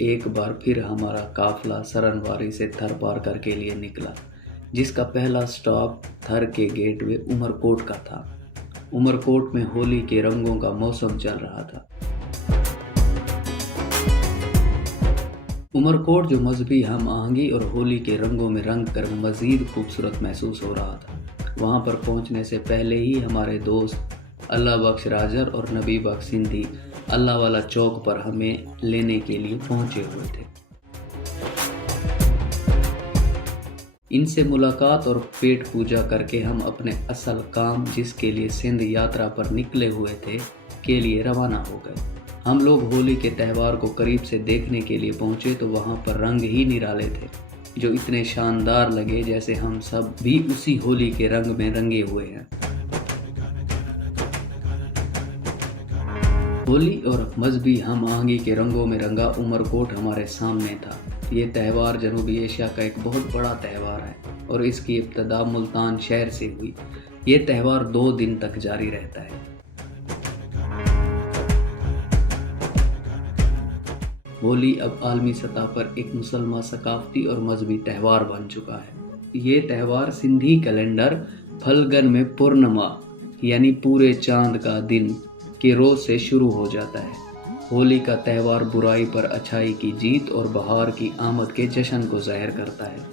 एक बार फिर हमारा काफिला सरनवारी से थर पार करके लिए निकला, जिसका पहला स्टॉप थर के गेटवे उमरकोट का था। उमरकोट में होली के रंगों का मौसम चल रहा था। उमरकोट जो मजहबी हम आहंगी और होली के रंगों में रंग कर मज़ीद खूबसूरत महसूस हो रहा था। वहाँ पर पहुँचने से पहले ही हमारे दोस्त अल्लाह बख्श राजर और नबी बख्श सिंधी अल्लाह वाला चौक पर हमें लेने के लिए पहुँचे हुए थे। इनसे मुलाकात और पेट पूजा करके हम अपने असल काम, जिसके लिए सिंध यात्रा पर निकले हुए थे, के लिए रवाना हो गए। हम लोग होली के त्यौहार को करीब से देखने के लिए पहुँचे तो वहाँ पर रंग ही निराले थे, जो इतने शानदार लगे जैसे हम सब भी उसी होली के रंग में रंगे हुए हैं। होली और मजहबी हम आहंगी के रंगों में रंगा उमरकोट हमारे सामने था। ये त्यौहार जनूबी एशिया का एक बहुत बड़ा त्यौहार है और इसकी इब्तिदा मुल्तान शहर से हुई। ये त्यौहार 2 दिन तक जारी रहता है। होली अब आलमी सतह पर एक मुसलमान सकाफती और मजहबी त्यौहार बन चुका है। ये त्यौहार सिंधी कैलेंडर फल्गन में पूर्णिमा यानी पूरे चांद का दिन के रोज से शुरू हो जाता है। होली का त्यौहार बुराई पर अच्छाई की जीत और बहार की आमद के जश्न को ज़ाहिर करता है।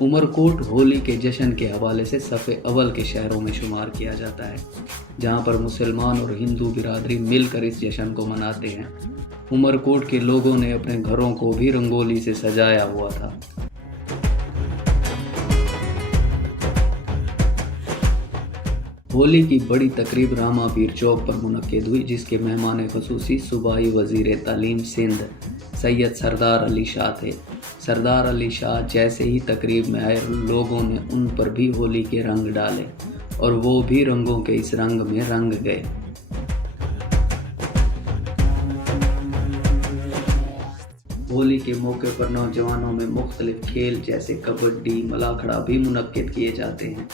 उमरकोट होली के जश्न के हवाले से सफ़े अव्वल के शहरों में शुमार किया जाता है, जहां पर मुसलमान और हिंदू बिरादरी मिलकर इस जश्न को मनाते हैं। उमरकोट के लोगों ने अपने घरों को भी रंगोली से सजाया हुआ था। होली की बड़ी तकरीब रामा पीर चौक पर मुनक्किद हुई, जिसके मेहमान ख़ुसूसी सूबाई वज़ीर तालीम सिंध सैयद सरदार अली शाह थे। सरदार अली शाह जैसे ही तकरीब में आए, लोगों ने उन पर भी होली के रंग डाले और वो भी रंगों के इस रंग में रंग गए। होली के मौके पर नौजवानों में मुख्तलिफ खेल जैसे कबड्डी, मलाखड़ा भी मुनक्किद किए जाते हैं।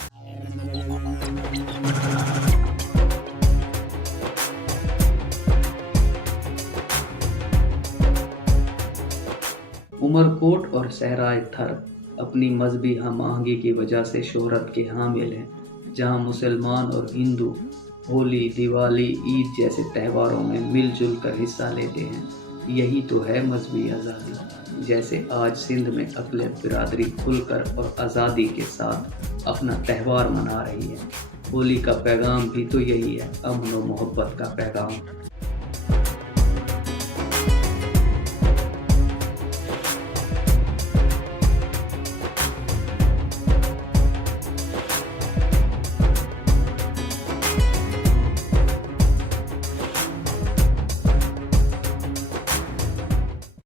उमरकोट और सहराए थर अपनी मजहबी हम आहंगी की वजह से शोहरत के हामिल हैं, जहां मुसलमान और हिंदू होली, दिवाली, ईद जैसे त्योहारों में मिलजुल कर हिस्सा लेते हैं। यही तो है मजहबी आज़ादी। जैसे आज सिंध में अक़लियत बिरादरी खुलकर और आज़ादी के साथ अपना त्यौहार मना रही है। होली का पैगाम भी तो यही है, अमन और मोहब्बत का पैगाम।